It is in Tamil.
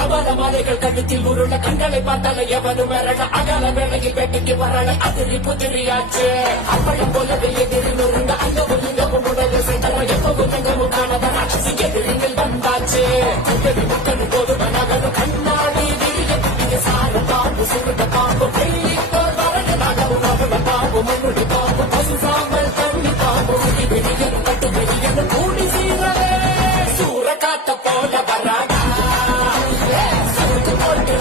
அபல மலைகள் கழுத்தில் உருள கண்களை பார்த்தால எவனும் மிரள அகல வேளையில் வேட்டைக்கு வரல. அதிரி புதிரியாச்சு. அப்பழம் போலவே எதிரி நொறுங்க அந்த ஒழுங்க உடல செய்தவ எப்பவும் எங்கவும் காணத ராட்சசி எதிரிகள் வந்தாச்சு. குதிரை மக்கள் போது நகரும் கண்ணாடி விரிய குடிய சார பாம்பு சுருட்ட பாம்பு வெள்ளி போர் வரடு நகரும் அவள பாம்பு மண்ணுடி பாம்பு பசு சாம்பல் தண்ணி பாம்பு உடி வெளியனும் கட்டு வெளியனும் கூடி சீரவே